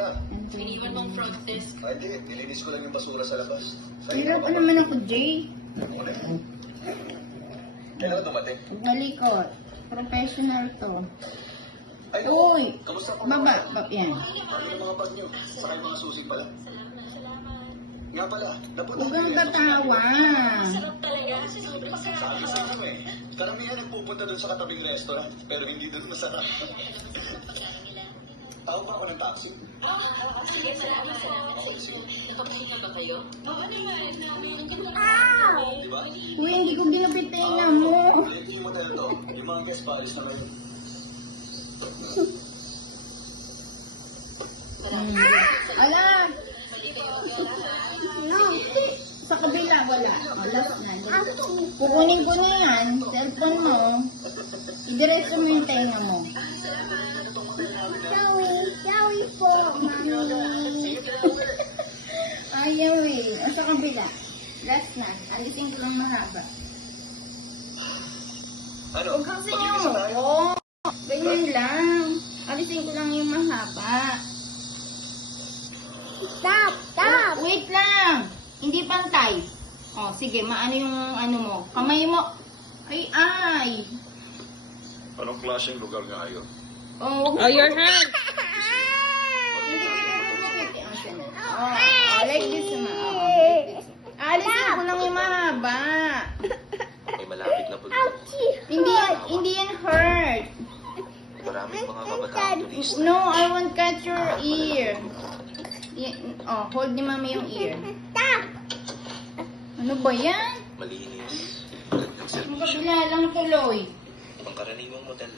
na. Iniwan mong front desk. Ay, hindi. Nilinis ko lang yung basura sa labas. Hirap pa naman ako, Jay. Kailan ka dumating? Galikot. Professional to. Ay, Uy! Kamusta po? Baba, yan. Ano yung mga bag niyo? Saka yung mga susi pala. Nga pala, napunta Huwag kang tatawa. Sarap talaga. Sobrang Sabi sarap. sa inyo eh. Karamihan nagpupunta doon sa katabing restaurant, pero hindi doon masarap. Tawag ba ako ng taxi? Sige, maraming salamat sa inyo. Nakapahinga ba kayo? Oo naman. Di ba? Uy, hindi ko ginupit tenga mo. Ulit yung motel to. Yung mga guest palace na ngayon. Ala! No. Sa kabila, wala. Wala na. Kukunin ko na yan. Cellphone mo. Idiretso mo yung tenga mo. Sorry po, mami. Ayaw eh. O sa kabila. Last na. Alisin ko lang mahaba. Ano? Huwag kang Mag-iisa tayo? sinyo. Ganyan lang. Alisin ko lang yung mahaba. Stop! Stop! Wait lang! Hindi pantay. O, sige, maano yung ano mo. Kamay mo. Ay! Anong klaseng lugar nga yun? Oh, your hand. Hindi kita Oh, like this naman. Oh, like this. Alisin ko lang yung mahaba. Ay, malapit na po. Hindi yan hurt. Maraming mga kabataan turista. No, I won't cut your ear. Oh, hold ni mami yung ear. Ano ba yan? Malinis. Ang kabila lang tuloy. Pangkaraniwang motel.